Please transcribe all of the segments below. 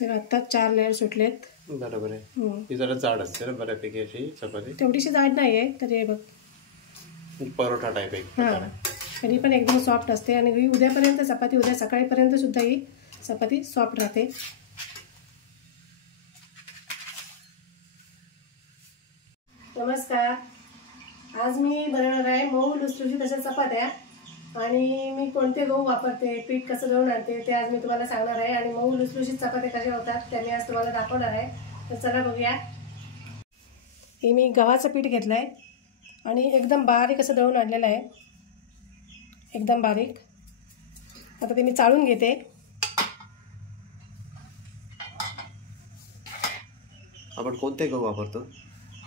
तर आता 4 लेअर सुटलेत. बरोबर आहे. ही जरा जाड असते ना बऱ्यापैकी अशी चपाती. तेवढीशी जाड नाही आहे तर हे बघ परोठा टाईप आहे. हां, तरी पण एकदम सॉफ्ट असते आणि ही उद्यापर्यंत चपाती, उद्या सकाळीपर्यंत सुद्धा ही चपाती सॉफ्ट राहते. नमस्कार. आज मी बनवणार आहे मऊ लुसलुशीत अशा चपात्या. आणि मी कोणते गहू वापरते, पीठ कसं दळून आणते ते आज मी तुम्हाला सांगणार आहे. आणि मऊ लुसलुशीत चपात्या कशा होतात त्या मी आज तुम्हाला दाखवणार आहे. तर चला बघूया. हे मी गव्हाचं पीठ घेतलं आहे आणि एकदम बारीक असं दळून आणलेलं आहे, एकदम बारीक. आता ते मी चाळून घेते. आपण कोणते गहू वापरतो?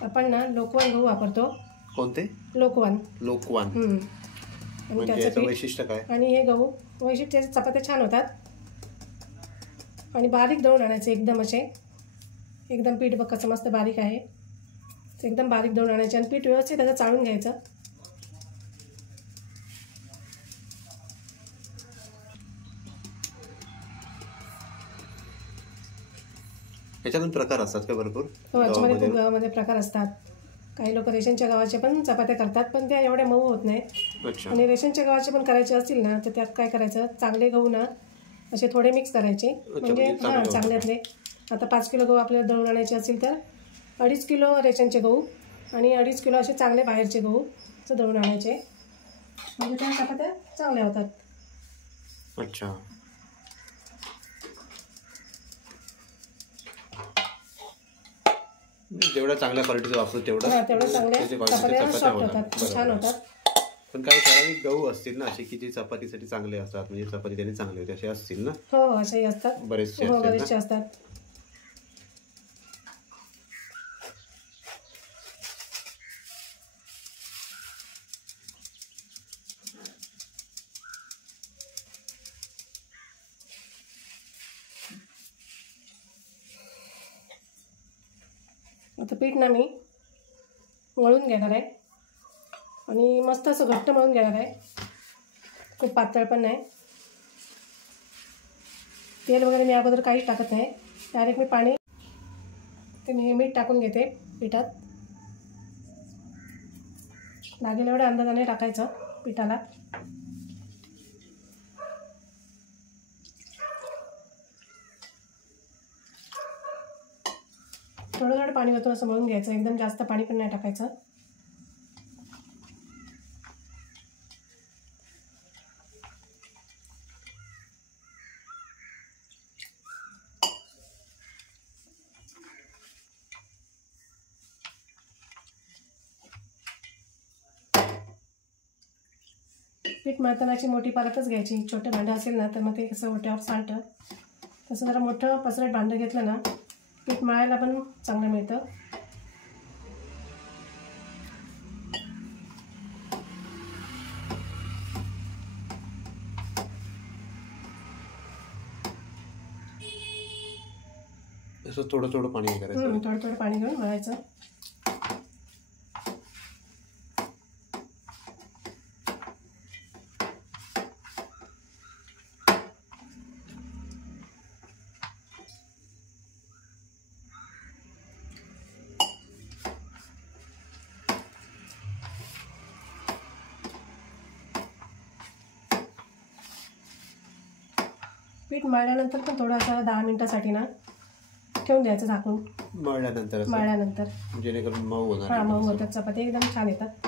आपण ना लोकवन गहू वापरतो. कोणते? लोकवन. म्हणजे त्याचं वैशिष्ट्य काय? आणि हे गहू वैशिष्ट्य चपात्या छान होतात. आणि बारीक दळून आणायचे एकदम असे, एकदम पीठ बघ कसं मस्त बारीक आहे. एकदम बारीक दळून आणायचे आणि पीठ व्यवस्थित त्याचं चाळून घ्यायचं. याच्यातून प्रकार असतात का भरपूर? हो, याच्यामध्ये खूप गव्हामध्ये प्रकार असतात. काही लोक रेशनच्या गव्हाचे पण चपात्या करतात, पण त्या एवढ्या मऊ होत नाहीत. आणि रेशनच्या गव्हाचे पण करायचे असतील ना तर त्यात काय करायचं, चांगले गहू ना असे थोडे मिक्स करायचे, म्हणजे हां चांगल्यातले. आता 5 किलो गहू आपल्याला दळून आणायचे असतील तर 2.5 किलो रेशनचे गहू आणि 2.5 किलो असे चांगले बाहेरचे गहू असं दळून आणायचे, म्हणजे त्या चपात्या चांगल्या होतात. अच्छा. जेवढा चांगल्या क्वालिटीचं वापरू तेवढं चांगल्या चपात्या सॉफ्ट होतात, छान होतात. पण काही ठराविक गहू असतील ना असे की जे चपातीसाठी चांगले असतात, म्हणजे चपाती त्यांनी चांगली होते असे असतील ना? हो, असेही असतात. बरेचसे असतात. आता पीठ ना मी मळून घेणार आहे आणि मस्त असं घट्ट मळून घेणार आहे, खूप पातळ पण नाही. तेल वगैरे मी अगोदर काहीच टाकत नाही, डायरेक्ट मी पाणी ते मी मीठ टाकून घेते पिठात. लागेल एवढ्या अंदाजाने टाकायचं पिठाला. थोडं थोडं पाणी होतं असं मळून घ्यायचं, एकदम जास्त पाणी पण नाही टाकायचं. पीठ मळताना अशी मोठी पालकच घ्यायची. छोटं भांडं असेल ना तर मग ते कसं ओट्यावर सांडतं, तसं जरा मोठं पसरट भांडं घेतलं ना पीठ मळायला पण चांगलं मिळतं. असं थोडं थोडं पाणी करायचं. थोडं थोडं पाणी घेऊन मळायचं. पीठ मळल्यानंतर पण थोडंसं 10 मिनिटासाठी ना ठेवून द्यायचं झाकून. मळल्यानंतर जेणेकरून मऊ होणार. हां, मऊ होतात चपाती, एकदम छान येतात.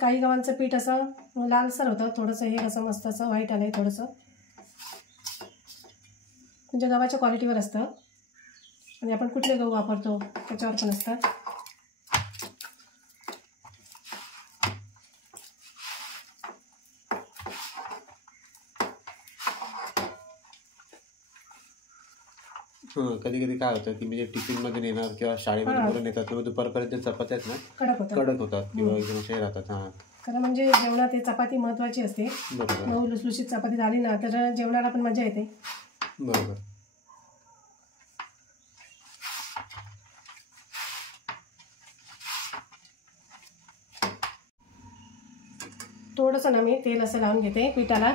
काही गव्हांचं पीठ असं लालसर होतं थोडंसं, हे असं मस्त असं व्हाईट आलं आहे थोडंसं, म्हणजे गव्हाच्या क्वालिटीवर असतं आणि आपण कुठले गहू वापरतो त्याच्यावर पण असतं. कधी कधी काय होतं की म्हणजे टिफिन मध्ये नेणार किंवा शाळेमध्ये मुलं नेतात किंवा दुपारपर्यंत चपात्या आहेत ना कडक होतात किंवा एकदम असे राहतात. हां, खरं म्हणजे जेवणात ते चपाती महत्त्वाची असते. मऊ लुसलुशीत चपाती झाली ना तर जेवणाला पण मजा येते. बरोबर. थोडंसं ना मी तेल असं लावून घेते पिठाला.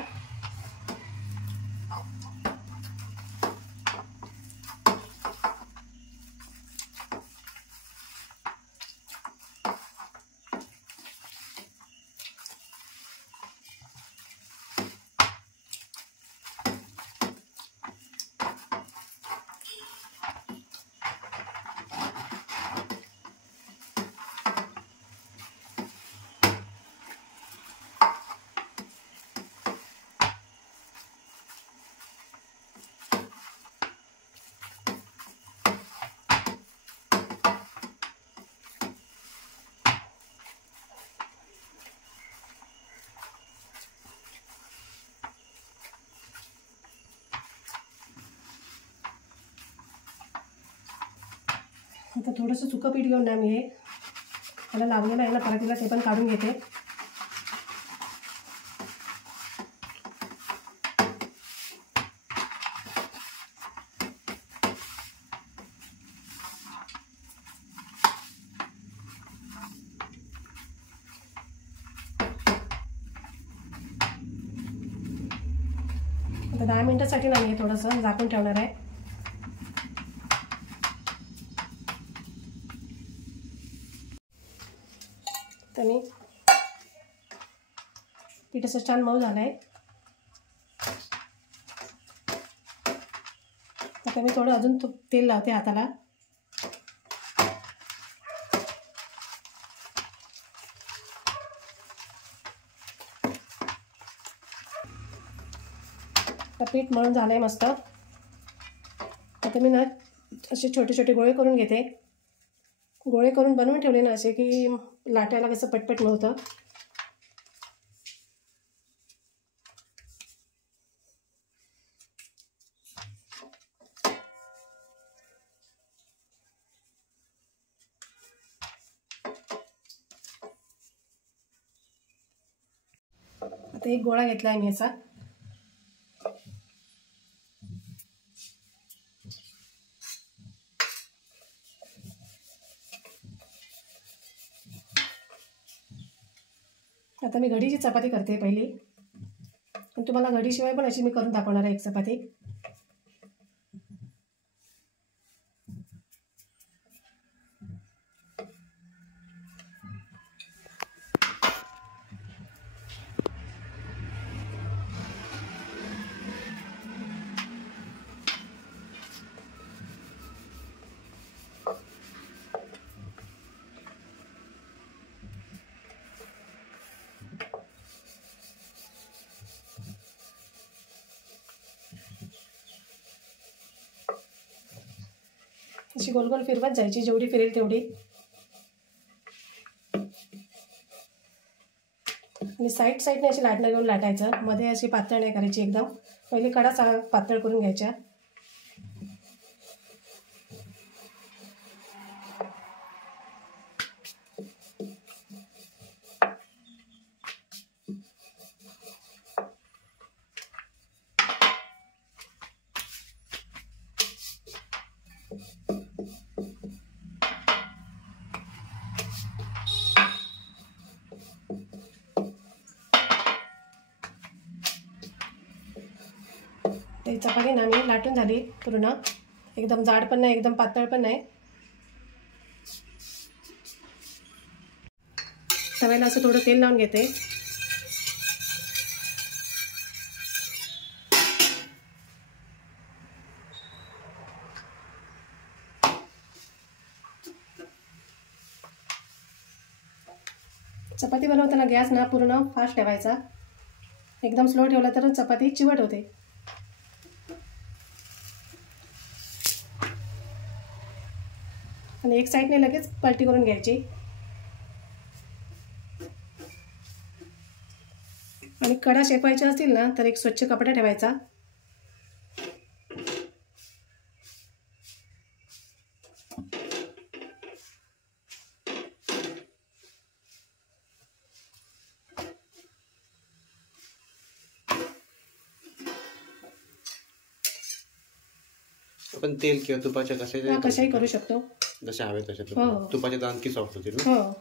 आता थोडंसं सुकं पीठ घेऊन ना मी हे मला लावलेलं आहे ना परातीला, ते पण काढून घेते. आता 10 मिनिटासाठी ना मी थोडंसं झाकून ठेवणार आहे. तर मी पीठ असं छान मऊ झालं आहे. आता मी थोडं अजून तेल लावते हाताला. आता पीठ मळून झालं आहे मस्त. आता मी ना असे छोटे छोटे गोळे करून घेते. गोळे करून बनवून ठेवले ना असे की लाटायला कसं पटपट मिळतं. आता एक गोळा घेतला आहे मी असा. आता मी घडीची चपाती करते पहिली, पण तुम्हाला घडीशिवाय पण अशी मी करून दाखवणार आहे एक चपाती. अशी गोल गोल फिरवत जायची, जेवढी फिरेल तेवढी. आणि साईडने अशी लाटणं घेऊन लाटायचं. मध्ये अशी पातळ नाही करायची एकदम. पहिले कडा पातळ करून घ्यायच्या. ते चपाती ना मी लाटून झाली पूर्ण. एकदम जाड पण नाही, एकदम पातळ पण नाही. तव्याला असं थोडं तेल लावून घेते. चपाती बनवताना गॅस ना पूर्ण फास्ट ठेवायचा. एकदम स्लो ठेवला तर चपाती चिवट होते. आणि एक साईडने लगेच पलटी करून घ्यायची. आणि कडा शेकवायच्या असतील ना तर एक स्वच्छ कपडा ठेवायचा. आपण तेल किंवा तुपाच्या कशाही करू शकतो, जसे हवे तसे. हो. तुपाचे दात आणखी सॉफ्ट होतील ना. हो.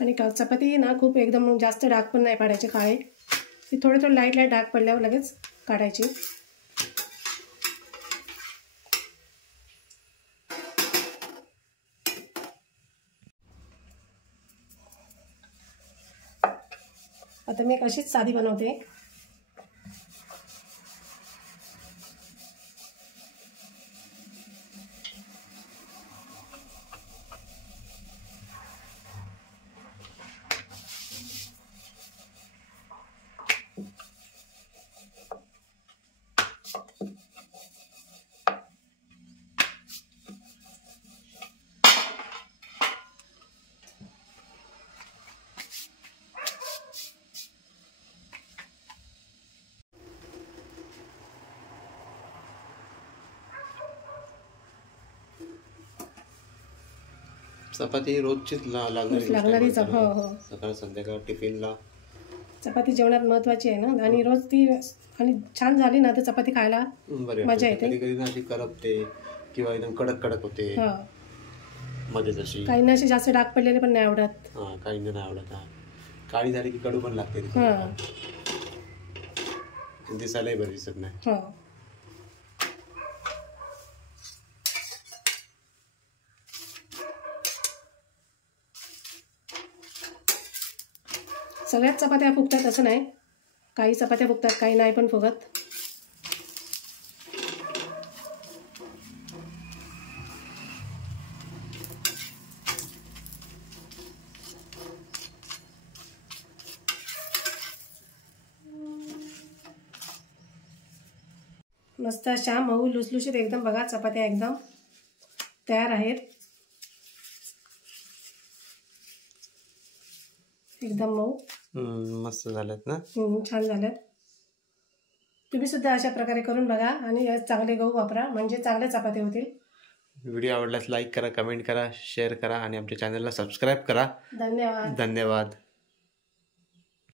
आणि चपाती ना खूप एकदम जास्त डाग पण नाही पाडायचे काळे. ती थोडे लाईट डाग पडल्यावर लगेच काढायची. आता मी अशीच साधी बनवते. चपाती रोजचीच लागणारीच. हो हो, सकाळ संध्याकाळ टिफिनला चपाती जेवणात महत्वाची आहे ना. आणि रोज ती आणि छान झाली ना तर चपाती खायला मजा येते. कधी कधी ना अशी करपते किंवा एकदम कडक कडक होते मध्ये जशी. काहींना असे जास्त डाग पडलेले पण नाही आवडत. काहींना नाही आवडत. काळी झाली की कडू पण लागते, दिसायलाही बरं दिसत नाही. सगळ्याच चपात्या फुगतात असं नाही, काही चपात्या फुगतात, काही नाही पण फुगत. मस्त अशा मऊ लुसलुशीत एकदम बघा चपात्या एकदम तयार आहेत. एकदम मऊ मस्त झाल्यात ना. छान झाल्यात. तुम्ही सुद्धा अशा प्रकारे करून बघा आणि चांगले गहू वापरा म्हणजे चांगले चपाती होतील. व्हिडिओ आवडल्यास लाईक करा, कमेंट करा, शेअर करा आणि आमच्या चॅनलला सबस्क्राईब करा. धन्यवाद. धन्यवाद.